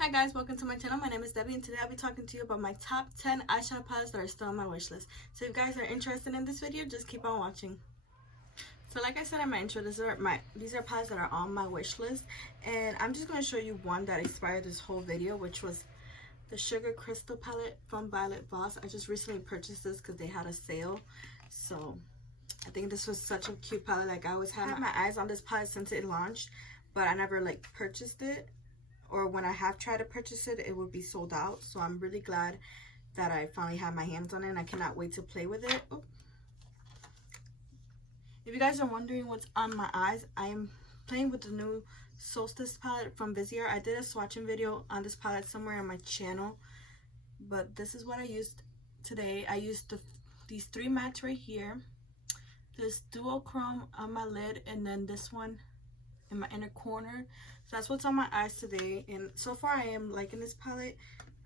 Hi guys, welcome to my channel. My name is Debbie and today I'll be talking to you about my top 10 eyeshadow palettes that are still on my wish list. So if you guys are interested in this video, just keep on watching. So like I said in my intro, these are palettes that are on my wish list, and I'm just going to show you one that inspired this whole video, which was the Sugar Crystal palette from Violet Voss. I just recently purchased this because they had a sale, so I think this was such a cute palette. Like, I always had my eyes on this palette since it launched, but I never like purchased it, or when I have tried to purchase it, it would be sold out. So I'm really glad that I finally have my hands on it, and I cannot wait to play with it. Ooh. If you guys are wondering what's on my eyes, I am playing with the new Solstice palette from Vizier. I did a swatching video on this palette somewhere on my channel, but this is what I used today. I used these three mattes right here, this duochrome on my lid, and then this one in my inner corner. So that's what's on my eyes today, and so far I am liking this palette.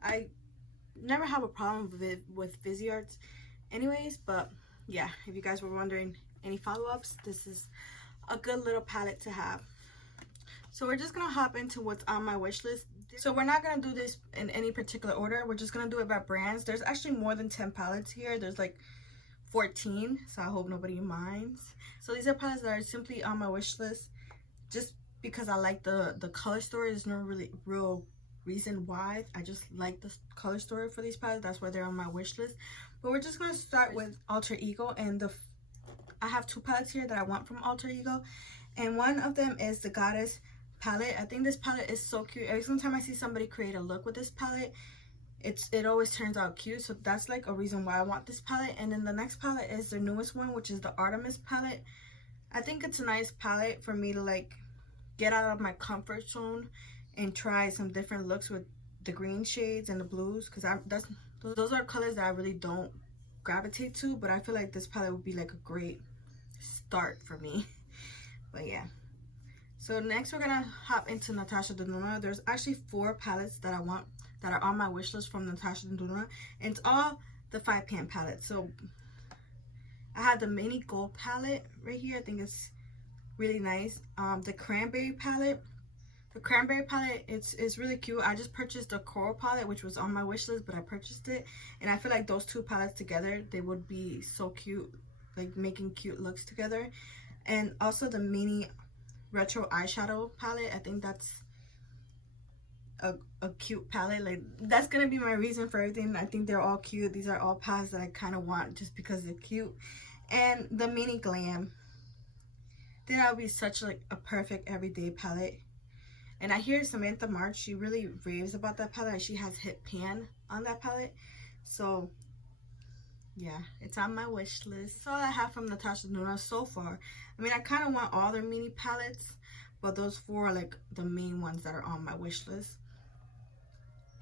I never have a problem with Vizier's anyways, but yeah, if you guys were wondering any follow-ups, this is a good little palette to have. So we're just gonna hop into what's on my wish list. So we're not gonna do this in any particular order, we're just gonna do it by brands. There's actually more than 10 palettes here. There's like 14, so I hope nobody minds. So these are palettes that are simply on my wish list just because I like the color story. There's no really real reason why. I just like the color story for these palettes. That's why they're on my wish list. But we're just gonna start with Alter Ego, and I have two palettes here that I want from Alter Ego, and one of them is the Goddess palette. I think this palette is so cute. Every single time I see somebody create a look with this palette, it always turns out cute. So that's like a reason why I want this palette. And then the next palette is the newest one, which is the Artemis palette. I think it's a nice palette for me to like get out of my comfort zone and try some different looks with the green shades and the blues, because those are colors that I really don't gravitate to, but I feel like this palette would be like a great start for me. But yeah, so next we're gonna hop into Natasha Denona. There's actually 4 palettes that I want that are on my wish list from Natasha Denona, and it's all the 5-pan palettes. So I have the mini gold palette right here. I think it's really nice. The cranberry palette, it's really cute. I just purchased the coral palette, which was on my wish list, but I purchased it, and I feel like those two palettes together, they would be so cute, like making cute looks together. And also the mini retro eyeshadow palette. I think that's a cute palette. Like, that's gonna be my reason for everything. I think they're all cute. These are all palettes that I kind of want just because they're cute. And the mini glam, then that would be such like a perfect everyday palette. And I hear Samantha March, she really raves about that palette. She has hit pan on that palette. So yeah, it's on my wish list. That's all I have from Natasha Denona so far. I mean, I kind of want all their mini palettes, but those 4 are like the main ones that are on my wish list.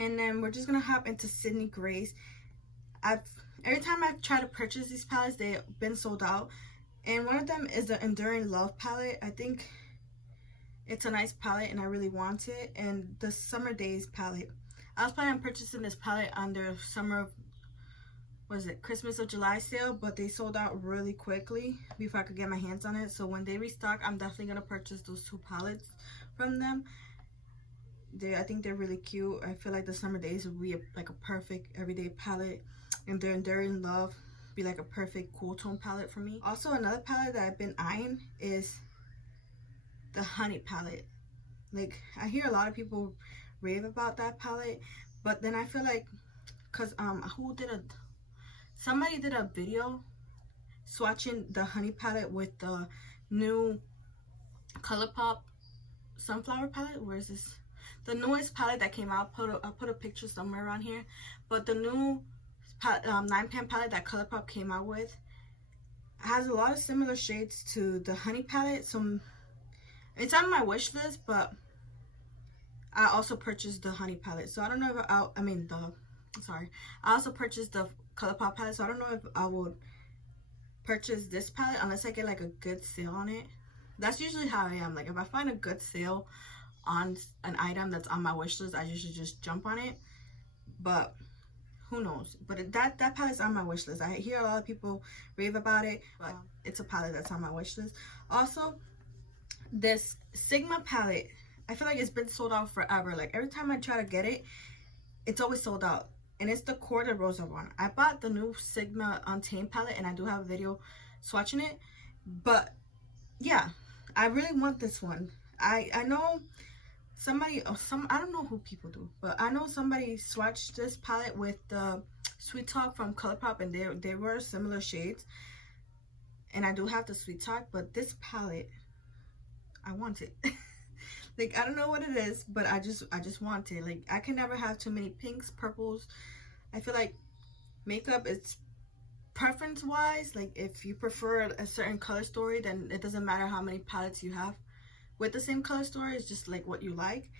And then we're just gonna hop into Sydney Grace. Every time I've tried to purchase these palettes, they've been sold out. And one of them is the Enduring Love palette. I think it's a nice palette and I really want it. And the Summer Days palette, I was planning on purchasing this palette on their summer, Christmas or July sale, but they sold out really quickly before I could get my hands on it. So when they restock, I'm definitely gonna purchase those 2 palettes from them. I think they're really cute. I feel like the Summer Days would be like a perfect everyday palette, and their Enduring Love be like a perfect cool tone palette for me. Also, another palette that I've been eyeing is the Honey palette. Like, I hear a lot of people rave about that palette, but then I feel like, because somebody did a video swatching the Honey palette with the new ColourPop Sunflower palette. Where is this? The newest palette that came out. I'll put a picture somewhere around here. But the new 9-pan palette that ColourPop came out with has a lot of similar shades to the Honey palette. So it's on my wish list, but I also purchased the Honey palette. So I don't know if I also purchased the ColourPop palette. So I don't know if I would purchase this palette unless I get like a good sale on it. That's usually how I am. Like, if I find a good sale on an item that's on my wish list, I usually just jump on it. But who knows? But that palette's on my wish list. I hear a lot of people rave about it, but it's a palette that's on my wish list. Also, this Sigma palette, I feel like it's been sold out forever. Like every time I try to get it, it's always sold out. And it's the Quarter Rosa one. I bought the new Sigma Untamed palette, and I do have a video swatching it. But yeah, I really want this one. I know somebody, I don't know who people do, but I know somebody swatched this palette with the Sweet Talk from ColourPop, and they were similar shades. And I do have the Sweet Talk, but this palette, I want it. Like, I don't know what it is, but I just want it. Like, I can never have too many pinks, purples. I feel like makeup is preference wise. Like, if you prefer a certain color story, then it doesn't matter how many palettes you have with the same color story. It's just like what you like.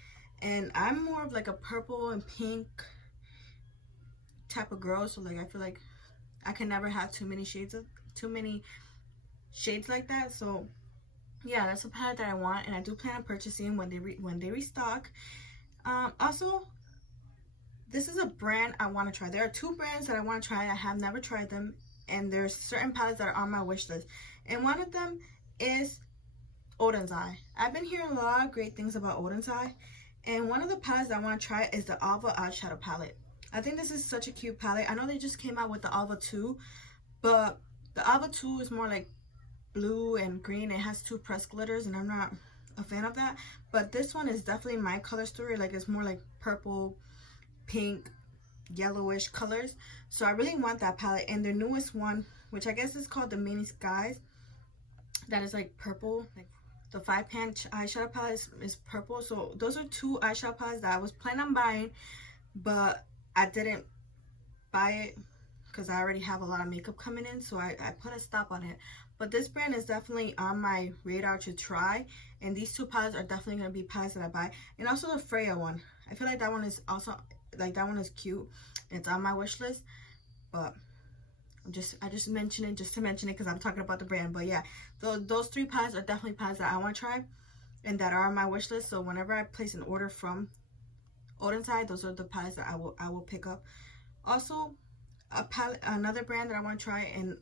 And I'm more of like a purple and pink type of girl, so like I feel like I can never have too many shades like that. So yeah, that's a palette that I want, and I do plan on purchasing when they restock. Also, this is a brand I want to try. There are two brands that I want to try. I have never tried them, and there's certain palettes that are on my wish list, and one of them is Odin's Eye. I've been hearing a lot of great things about Odin's Eye, and one of the palettes that I want to try is the Alva Eyeshadow palette. I think this is such a cute palette. I know they just came out with the Alva 2, but the Alva 2 is more like blue and green. It has two pressed glitters, and I'm not a fan of that. But this one is definitely my color story. Like, it's more like purple, pink, yellowish colors. So I really want that palette. And their newest one, which I guess is called the Mini Skies, that is like purple. Like, the 5-pan eyeshadow palette is purple. So those are two eyeshadow palettes that I was planning on buying, but I didn't buy it because I already have a lot of makeup coming in, so I put a stop on it. But this brand is definitely on my radar to try, and these two palettes are definitely going to be palettes that I buy. And also the Freya one. I feel like that one is also, like, that one is cute. It's on my wish list, but I just mention it just to mention it because I'm talking about the brand. But yeah, those three palettes are definitely palettes that I want to try and that are on my wish list. So whenever I place an order from Odin's Eye, those are the palettes that I will pick up. Also, another brand that I want to try, and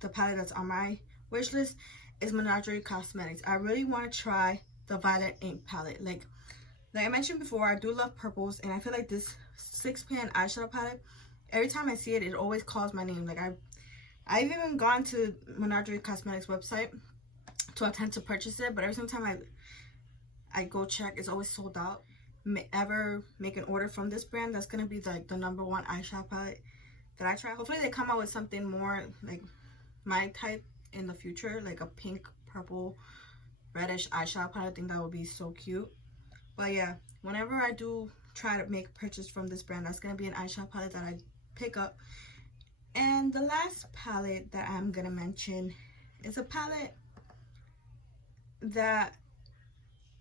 the palette that's on my wish list, is Menagerie Cosmetics. I really want to try the Violet Ink palette. Like I mentioned before, I do love purples, and I feel like this 6-pan eyeshadow palette, every time I see it, it always calls my name. Like, I've even gone to Menagerie Cosmetics website to attempt to purchase it, but every time I go check, it's always sold out. Ever make an order from this brand, that's gonna be like the #1 eyeshadow palette that I try. Hopefully they come out with something more like my type in the future, like a pink, purple, reddish eyeshadow palette. I think that would be so cute. But yeah, whenever I do try to make a purchase from this brand, that's gonna be an eyeshadow palette that I pick up. And the last palette that I'm gonna mention is a palette that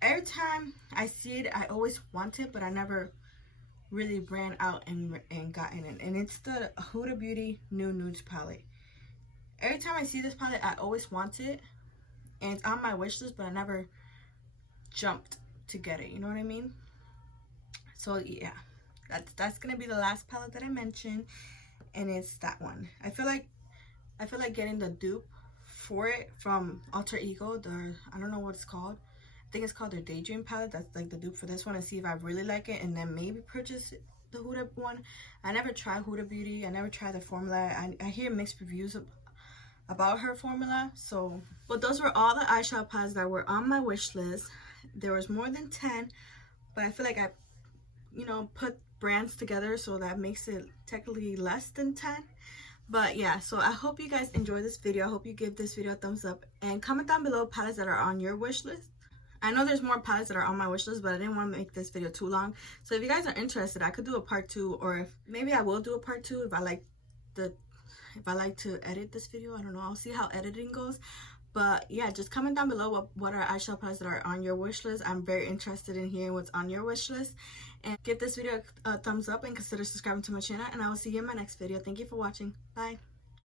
every time I see it, I always want it, but I never really ran out and gotten it. And it's the Huda Beauty New Nudes palette. Every time I see this palette, I always want it, and it's on my wish list, but I never jumped to get it. You know what I mean? So yeah, that's gonna be the last palette that I mentioned, and it's that one. I feel like getting the dupe for it from Alter Ego. I don't know what it's called. I think it's called their Daydream palette. That's like the dupe for this one, and see if I really like it, and then maybe purchase the Huda one. I never tried Huda Beauty. I never tried the formula. I hear mixed reviews about her formula. So, but those were all the eyeshadow palettes that were on my wish list. There was more than 10, but I feel like I, put brands together, so that makes it technically less than 10. But yeah, so I hope you guys enjoy this video. I hope you give this video a thumbs up, and comment down below palettes that are on your wish list. I know there's more palettes that are on my wish list, but I didn't want to make this video too long. So if you guys are interested, I could do a part 2, or maybe I will do a part 2 if I like to edit this video. I don't know. I'll see how editing goes. But yeah, just comment down below what are eyeshadow palettes that are on your wish list. I'm very interested in hearing what's on your wish list. And give this video a thumbs up, and consider subscribing to my channel. And I will see you in my next video. Thank you for watching. Bye.